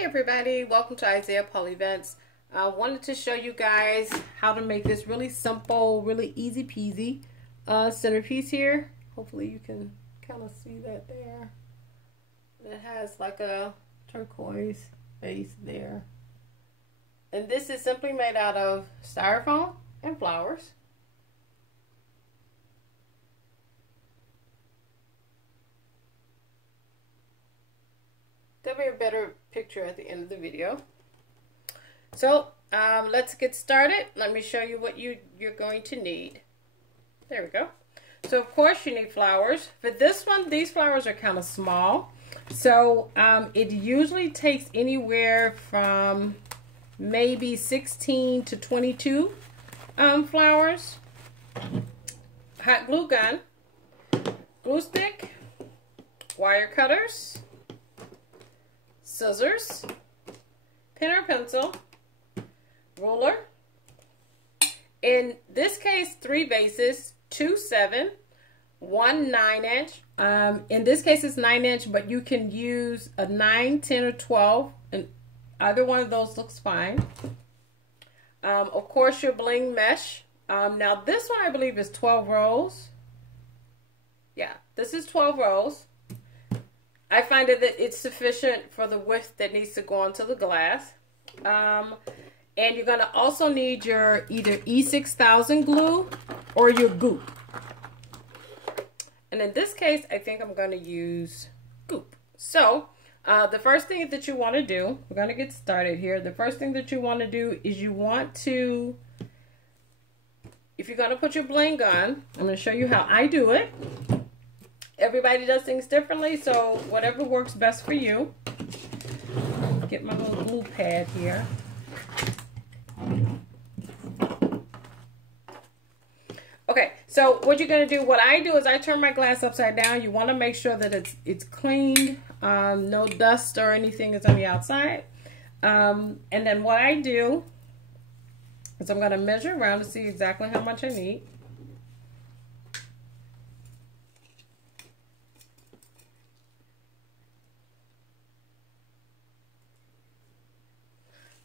Hi everybody, welcome to Isaiah Paul Events. I wanted to show you guys how to make this really simple, really easy peasy centerpiece here. Hopefully you can kind of see that there. It has like a turquoise base there. And this is simply made out of styrofoam and flowers. There'll be a better picture at the end of the video. So let's get started. Let me show you what you're going to need. There we go. So of course you need flowers. For this one, these flowers are kind of small. So it usually takes anywhere from maybe 16 to 22 flowers. Hot glue gun, glue stick, wire cutters, scissors, pen or pencil, ruler. In this case, 3 bases, 2 7, 1 9-inch. In this case, it's 9-inch, but you can use a 9, 10, or 12, and either one of those looks fine. Of course, your bling mesh. Now, this one I believe is 12 rows. Yeah, this is 12 rows. I find that it's sufficient for the width that needs to go onto the glass. And you're going to also need your either E6000 glue or your goop. And in this case, I think I'm going to use goop. So the first thing that you want to do, we're going to get started here. The first thing that you want to do is you want to, if you're going to put your bling on, I'm going to show you how I do it. Everybody does things differently, so whatever works best for you. Get my little glue pad here. Okay, so what you're going to do, what I do is I turn my glass upside down. You want to make sure that it's clean, no dust or anything is on the outside. And then what I do is I'm going to measure around to see exactly how much I need.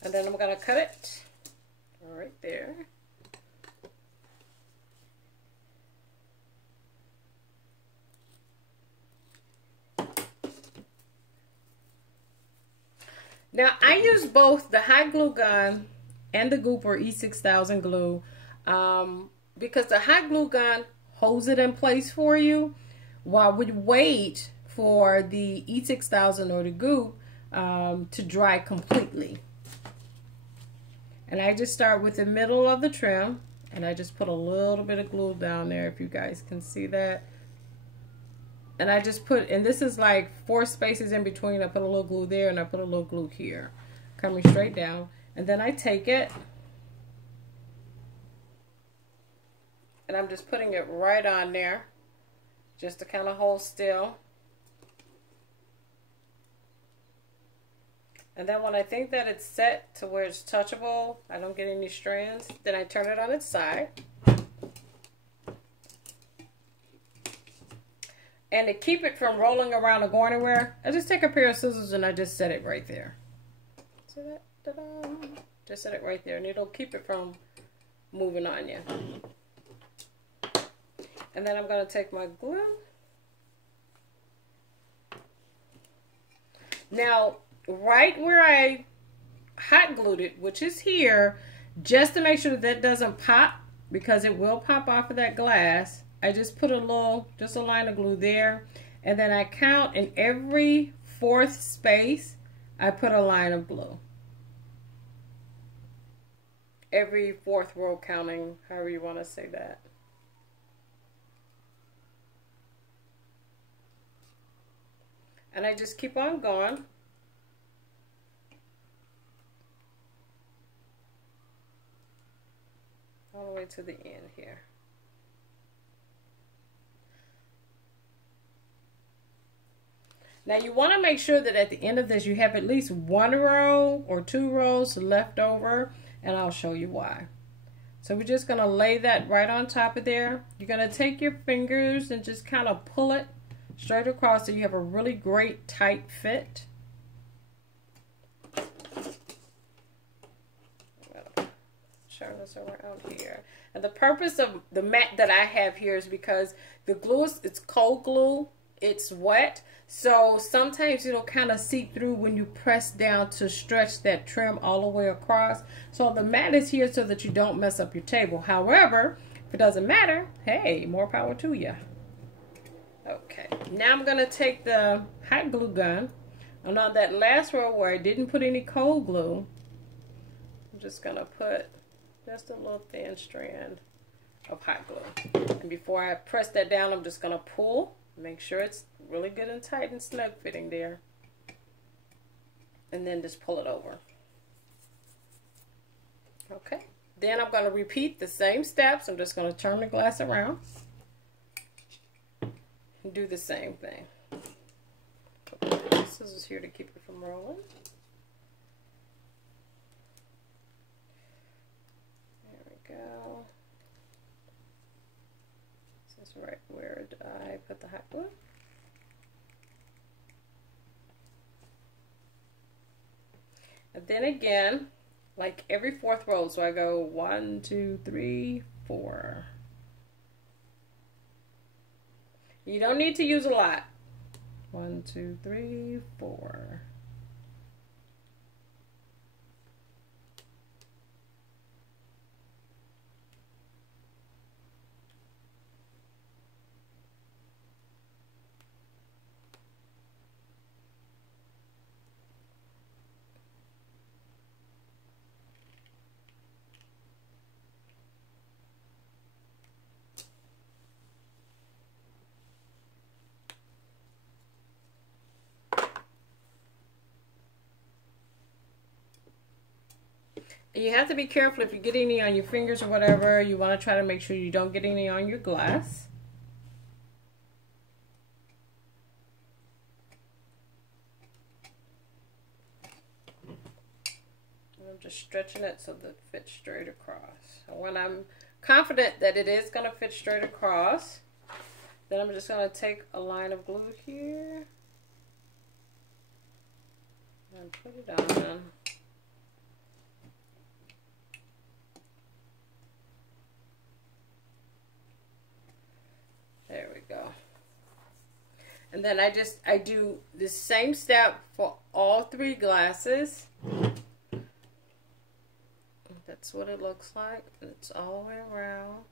And then I'm going to cut it right there. Now, I use both the hot glue gun and the goop or E6000 glue because the hot glue gun holds it in place for you while we wait for the E6000 or the goop to dry completely. And I just start with the middle of the trim, and I just put a little bit of glue down there, if you guys can see that. And I just put, and this is like 4 spaces in between. I put a little glue there, and I put a little glue here, coming straight down. And then I take it, and I'm just putting it right on there, just to kind of hold still. And then when I think that it's set to where it's touchable, I don't get any strands, then I turn it on its side. And to keep it from rolling around or going anywhere, I just take a pair of scissors and I just set it right there. See that? Ta-da! Just set it right there, and it'll keep it from moving on you. And then I'm going to take my glue. Now, right where I hot glued it, which is here, just to make sure that that doesn't pop, because it will pop off of that glass, I just put just a line of glue there, and then I count in every 4th space, I put a line of glue. Every 4th row counting, however you want to say that. And I just keep on going. All the way to the end here. Now you want to make sure that at the end of this you have at least 1 row or 2 rows left over, and I'll show you why. So we're just going to lay that right on top of there. You're going to take your fingers and just kind of pull it straight across so you have a really great tight fit. turn this around here. And the purpose of the mat that I have here is because the glue it's cold glue, it's wet, so sometimes it'll kind of seep through when you press down to stretch that trim all the way across. So the mat is here so that you don't mess up your table. However, if it doesn't matter, hey, more power to you. Okay, now I'm gonna take the hot glue gun, and on that last row where I didn't put any cold glue, I'm just gonna put just a little thin strand of hot glue. And before I press that down, I'm just gonna pull, make sure it's really good and tight and snug fitting there, and then just pull it over. Okay, then I'm gonna repeat the same steps. I'm just gonna turn the glass around and do the same thing. Put the scissors here to keep it from rolling. Go. This is right where I put the hot glue. And then again, like every fourth row, so I go 1, 2, 3, 4. You don't need to use a lot. 1, 2, 3, 4. You have to be careful if you get any on your fingers or whatever. You want to try to make sure you don't get any on your glass. And I'm just stretching it so that it fits straight across. And when I'm confident that it is going to fit straight across, then I'm just going to take a line of glue here and put it on. There we go. And then I do the same step for all 3 glasses. That's what it looks like. It's all the way around.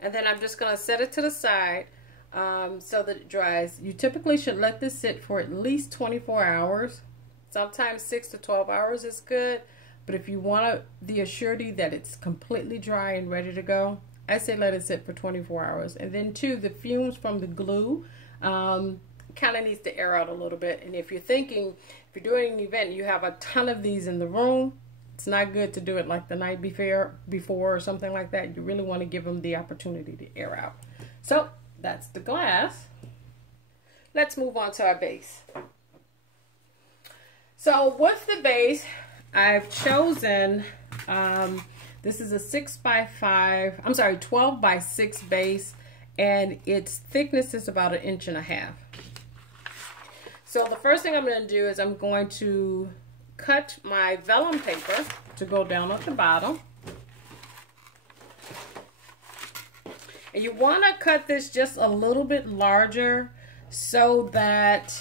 And then I'm just going to set it to the side so that it dries. You typically should let this sit for at least 24 hours. Sometimes 6 to 12 hours is good. But if you want the assurity that it's completely dry and ready to go, I say let it sit for 24 hours. And then too, the fumes from the glue kind of needs to air out a little bit. And if you're thinking, if you're doing an event, you have a ton of these in the room, it's not good to do it like the night before or something like that. You really want to give them the opportunity to air out. So that's the glass. Let's move on to our base. So with the base, I've chosen, this is a 12 by 6 base, and its thickness is about 1.5 inches. So the first thing I'm going to do is I'm going to cut my vellum paper to go down at the bottom. And you want to cut this just a little bit larger so that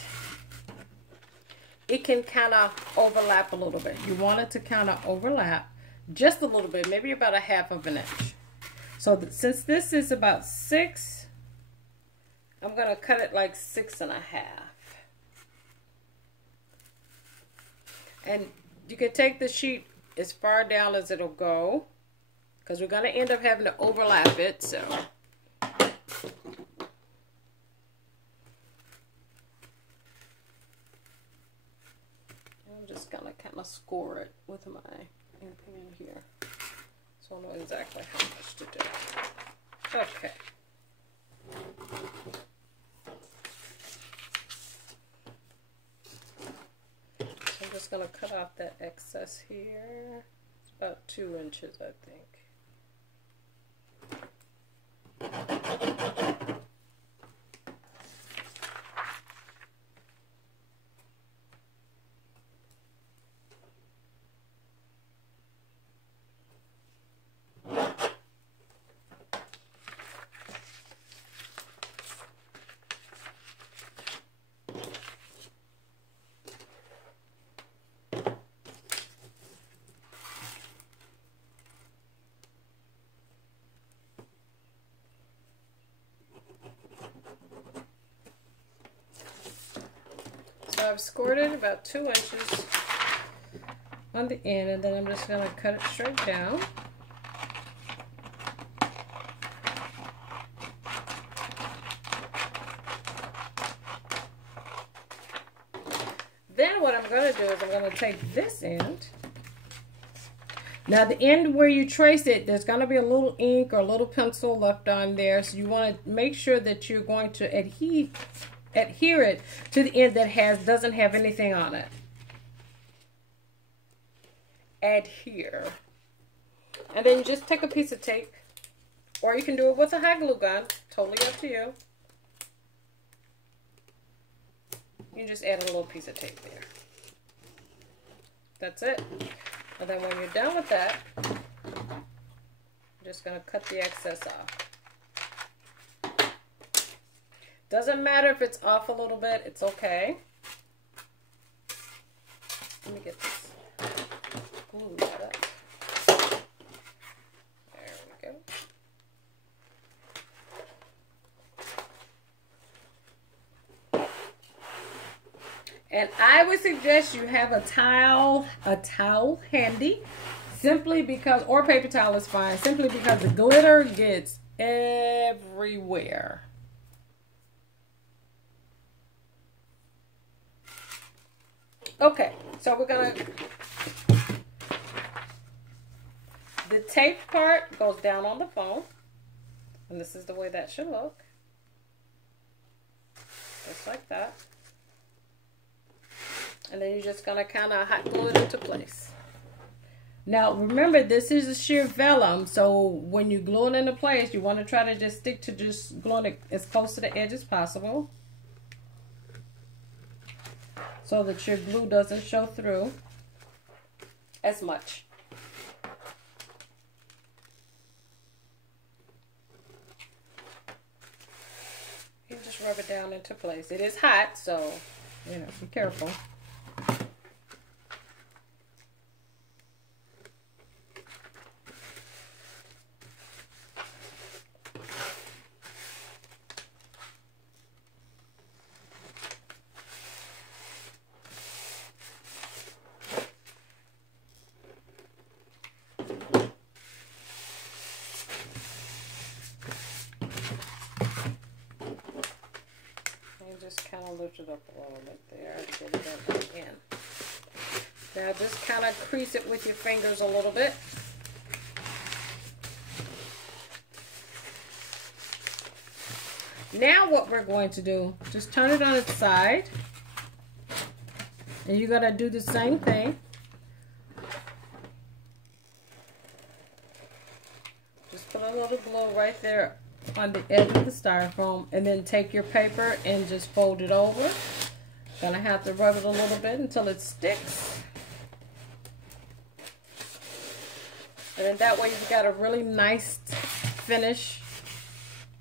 it can kind of overlap a little bit. You want it to kind of overlap just a little bit, maybe about 1/2 inch. So since this is about 6, I'm going to cut it like 6.5. And you can take the sheet as far down as it'll go, because we're going to end up having to overlap it. So I'm just going to kind of score it with my ink pen here, so I know exactly how much to do. Okay. So I'm just going to cut off that excess here. It's about 2 inches, I think. I've scored it about 2 inches on the end, and then I'm just going to cut it straight down. Then what I'm going to do is I'm going to take this end. Now the end where you trace it, there's going to be a little ink or a little pencil left on there. So you want to make sure that you're going to adhere it to the end that doesn't have anything on it. Adhere. And then you just take a piece of tape, or you can do it with a hot glue gun. Totally up to you. You can just add a little piece of tape there. That's it. And then when you're done with that, I'm just going to cut the excess off. Doesn't matter if it's off a little bit, it's okay. Let me get this glued up. There we go. And I would suggest you have a towel handy, simply because, or paper towel is fine, simply because the glitter gets everywhere. Okay, so we're gonna, the tape part goes down on the foam, and this is the way that should look, just like that. And then you're just going to kind of hot glue it into place. Now, remember, this is a sheer vellum, so when you glue it into place, you want to try to just stick to just gluing it as close to the edge as possible, so that your glue doesn't show through as much. You can just rub it down into place. It is hot, so, you know, be careful. Just kind of lift it up a little bit there to get it back in. Now just kind of crease it with your fingers a little bit. Now what we're going to do, just turn it on its side, and you're going to do the same thing. Just put a little glue right there on the edge of the styrofoam, and then take your paper and just fold it over. Gonna have to rub it a little bit until it sticks, and then that way you've got a really nice finish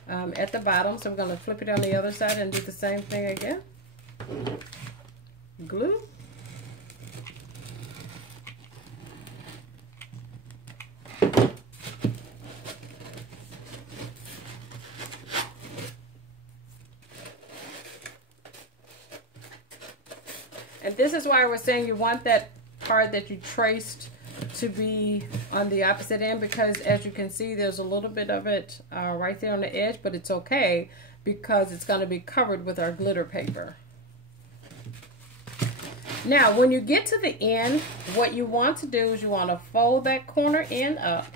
at the bottom. So we're gonna flip it on the other side and do the same thing again. Glue. And this is why we're saying you want that part that you traced to be on the opposite end, because as you can see, there's a little bit of it right there on the edge, but it's okay because it's going to be covered with our glitter paper. Now, when you get to the end, what you want to do is you want to fold that corner end up,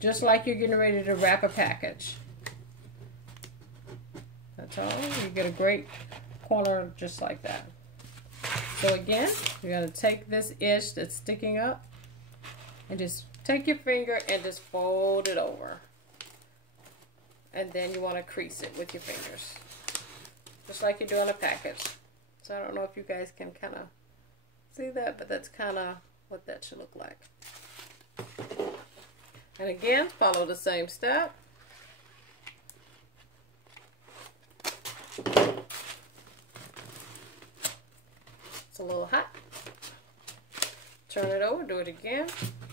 just like you're getting ready to wrap a package. That's all. You get a great corner just like that. So again, you're going to take this edge that's sticking up and just take your finger and just fold it over. And then you want to crease it with your fingers, just like you're doing a package. So I don't know if you guys can kind of see that, but that's kind of what that should look like. And again, follow the same step. It's a little hot. Turn it over, do it again.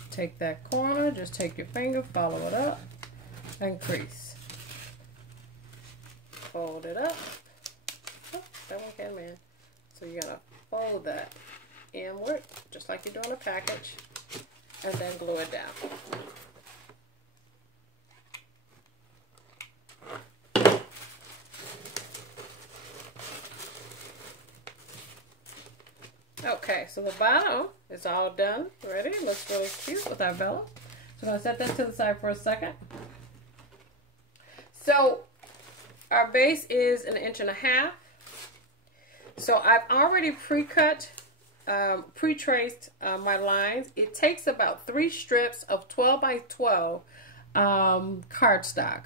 Take that corner, just take your finger, follow it up, and crease. Fold it up. Oh, that one came in. So you're gonna fold that inward, just like you do on a package, and then glue it down. Okay, so the bottom is all done, ready. It looks really cute with our vellum. So I'm going to set that to the side for a second. So our base is 1.5 inches. So I've already pre-cut, pre-traced my lines. It takes about 3 strips of 12 by 12 cardstock,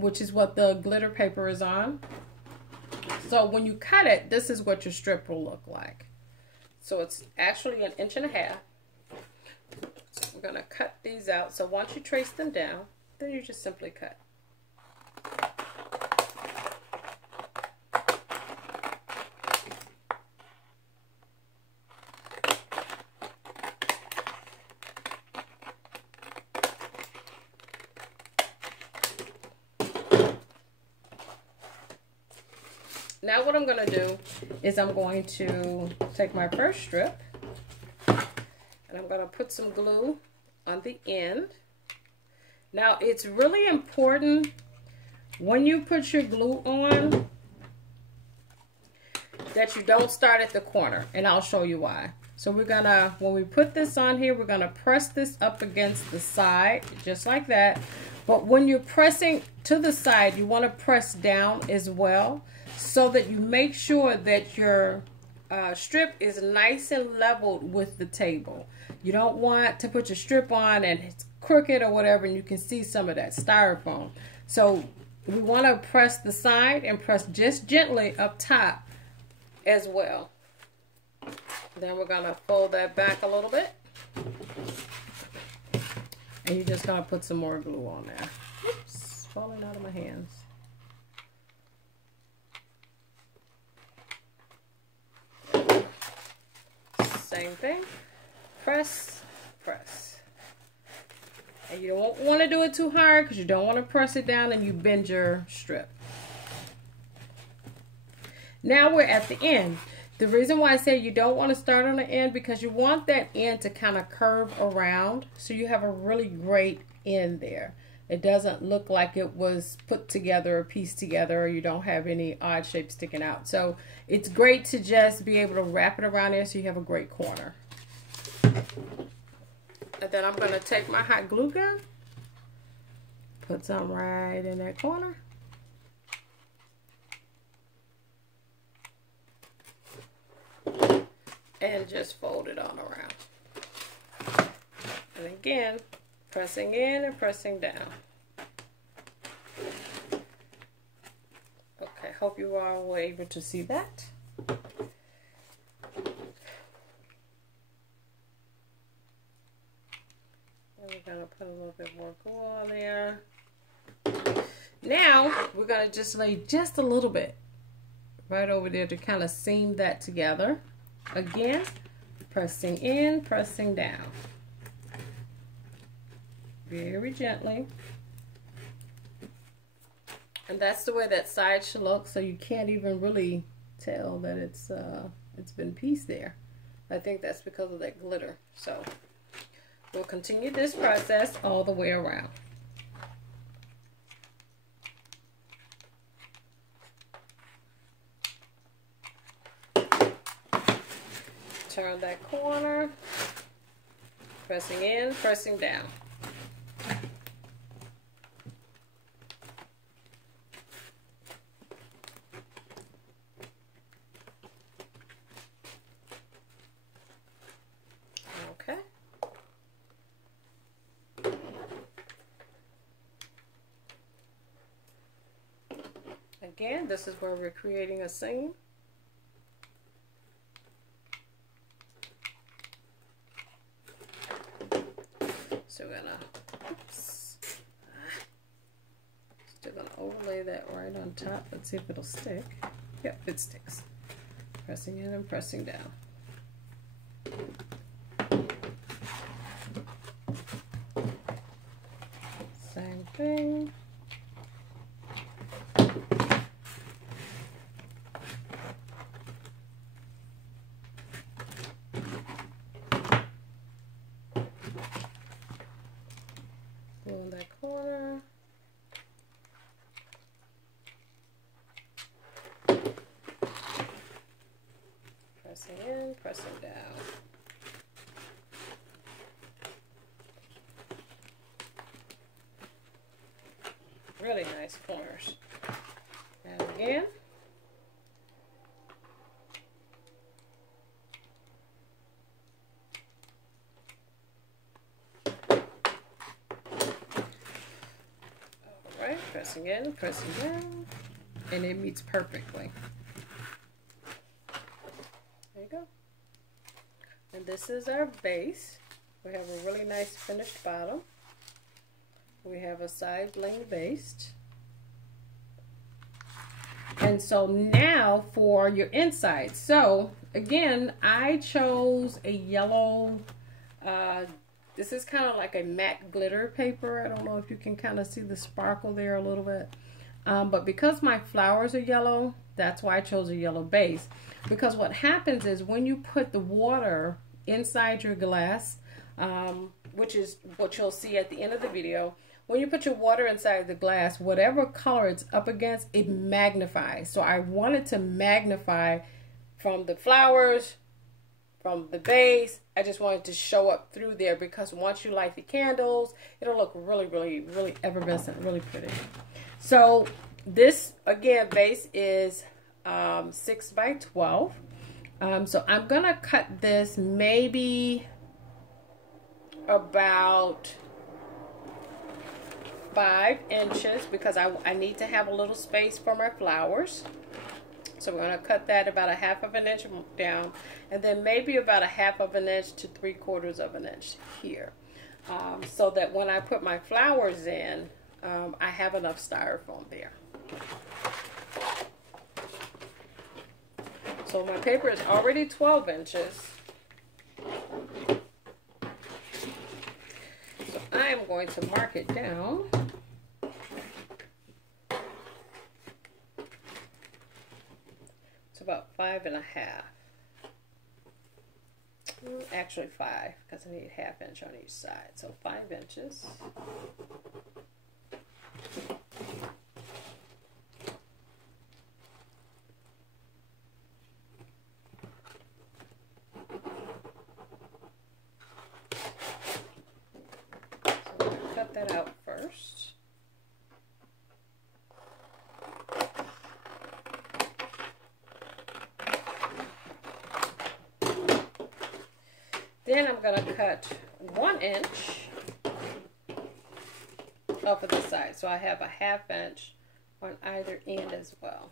which is what the glitter paper is on. So when you cut it, this is what your strip will look like. So it's actually 1.5 inches. So we're going to cut these out. So once you trace them down, then you just simply cut. Now what I'm going to do is I'm going to take my first strip and I'm going to put some glue on the end. Now it's really important when you put your glue on that you don't start at the corner, and I'll show you why. So we're going to, when we put this on here, we're going to press this up against the side just like that. But when you're pressing to the side, you want to press down as well, so that you make sure that your strip is nice and leveled with the table. You don't want to put your strip on and it's crooked or whatever, and you can see some of that styrofoam. So we want to press the side and press just gently up top as well. Then we're going to fold that back a little bit. And you're just going to put some more glue on there. Oops, falling out of my hands. Same thing. Press, press. And you don't want to do it too hard because you don't want to press it down and you bend your strip. Now we're at the end. The reason why I say you don't want to start on the end, because you want that end to kind of curve around so you have a really great end there. It doesn't look like it was put together or pieced together, or you don't have any odd shapes sticking out. So it's great to just be able to wrap it around there so you have a great corner. And then I'm going to take my hot glue gun, put some right in that corner. And just fold it on around. And again, pressing in and pressing down. Okay, hope you all were able to see that. And we're going to put a little bit more glue on there. Now, we're going to just lay just a little bit right over there to kind of seam that together. Again, pressing in, pressing down. Very gently. And that's the way that side should look, so you can't even really tell that it's been pieced there. I think that's because of that glitter. So we'll continue this process all the way around. Turn that corner, pressing in, pressing down. Okay. Again, this is where we're creating a seam. So we're gonna, still gonna overlay that right on top. Let's see if it'll stick. Yep, it sticks. Pressing in and pressing down. Same thing. pressing down. Really nice corners. And again. Alright, pressing in, pressing down, and it meets perfectly. There you go. And this is our base. We have a really nice finished bottom. We have a side bling based. And so now for your inside. So again, I chose a yellow, this is kind of like a matte glitter paper. I don't know if you can kind of see the sparkle there a little bit. But because my flowers are yellow, that's why I chose a yellow base. Because what happens is when you put the water inside your glass, which is what you'll see at the end of the video, when you put your water inside the glass, whatever color it's up against, it magnifies. So I wanted to magnify from the flowers, from the base. I just wanted to show up through there because once you light the candles, it'll look really, really, really effervescent, really pretty. So this, again, base is 6 by 12. So I'm going to cut this maybe about 5 inches because I need to have a little space for my flowers. So we're going to cut that about 1/2 inch down, and then maybe about 1/2 inch to 3/4 inch here, so that when I put my flowers in, I have enough styrofoam there. So my paper is already 12 inches. So I am going to mark it down. It's about 5 1/2. Actually 5, because I need 1/2 inch on each side. So 5 inches. That out first. Then I'm going to cut 1 inch off of the side. So I have 1/2 inch on either end as well.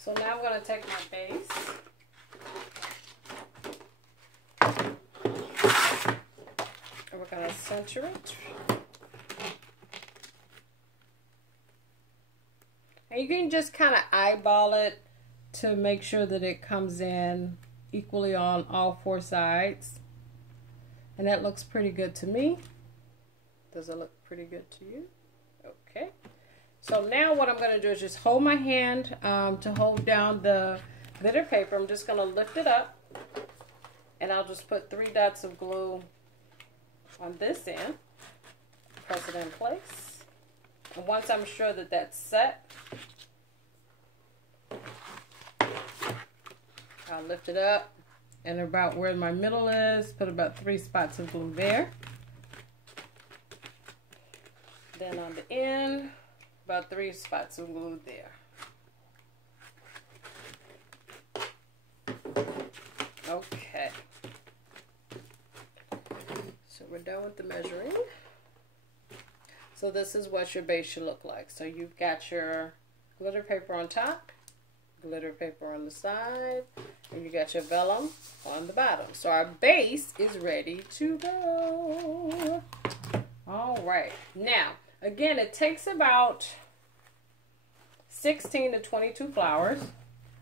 So now I'm going to take my base and we're going to center it. And you can just kind of eyeball it to make sure that it comes in equally on all 4 sides. And that looks pretty good to me. Does it look pretty good to you? Okay. So now what I'm going to do is just hold my hand to hold down the glitter paper. I'm just going to lift it up, and I'll just put 3 dots of glue on this end, press it in place, and once I'm sure that that's set, I'll lift it up, and about where my middle is, put about 3 spots of glue there. Then on the end, about 3 spots of glue there. Okay. So we're done with the measuring. So this is what your base should look like. So you've got your glitter paper on top, glitter paper on the side, and you got your vellum on the bottom. So our base is ready to go. All right. Now, again, it takes about 16 to 22 flowers.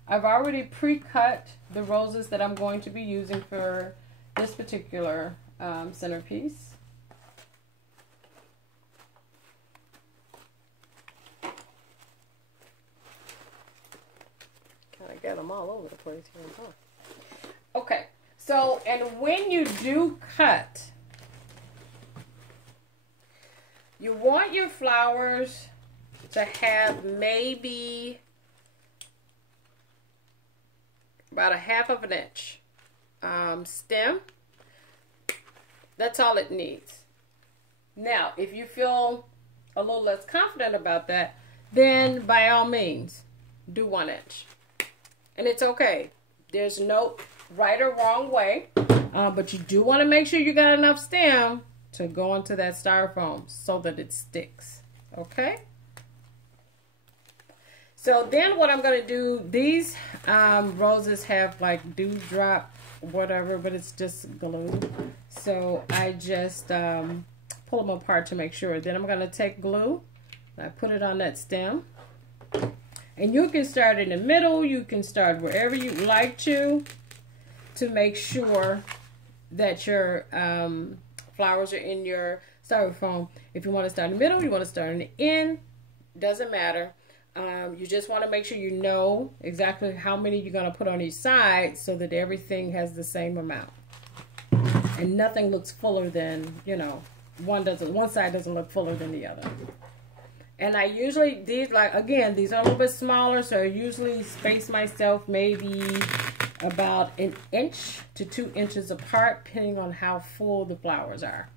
I've already pre-cut the roses that I'm going to be using for this particular centerpiece. I got them all over the place here. Huh? Okay. So, and when you do cut, you want your flowers to have maybe about a half of an inch stem. That's all it needs. Now, if you feel a little less confident about that, then by all means, do 1 inch. And it's okay. There's no right or wrong way, but you do want to make sure you got enough stem to go into that styrofoam so that it sticks. Okay? So then what I'm going to do, these roses have like dewdrop, whatever, but it's just glue. So I just pull them apart to make sure. Then I'm going to take glue, I put it on that stem. And you can start in the middle, you can start wherever you like to make sure that your flowers are in your styrofoam. If you want to start in the middle, you want to start in the end, doesn't matter. You just want to make sure you know exactly how many you're going to put on each side so that everything has the same amount. And nothing looks fuller than, you know, one side doesn't look fuller than the other. And I usually, these are a little bit smaller, so I usually space myself maybe about 1 inch to 2 inches apart, depending on how full the flowers are.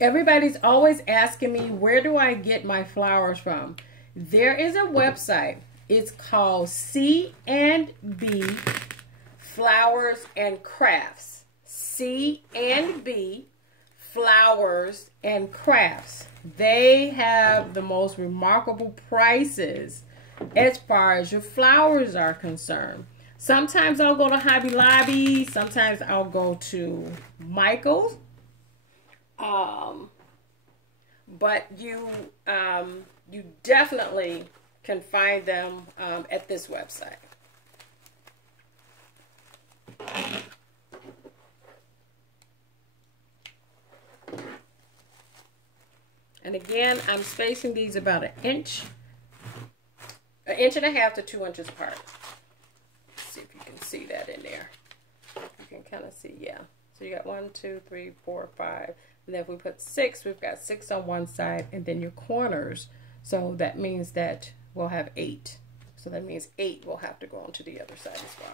Everybody's always asking me, where do I get my flowers from? There is a website. It's called C&B Flowers and Crafts. C&B Flowers and Crafts. They have the most remarkable prices as far as your flowers are concerned. Sometimes I'll go to Hobby Lobby. Sometimes I'll go to Michael's. But you definitely can find them at this website. And again, I'm spacing these about 1 inch, 1.5 inches to 2 inches apart. Let's see if you can see that in there. You can kind of see, yeah. So you got 1, 2, 3, 4, 5. And then if we put 6, we've got 6 on one side, and then your corners. So that means that we'll have 8. So that means 8 will have to go onto the other side as well.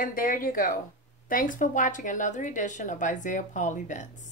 And there you go. Thanks for watching another edition of Isaiah Paul Events.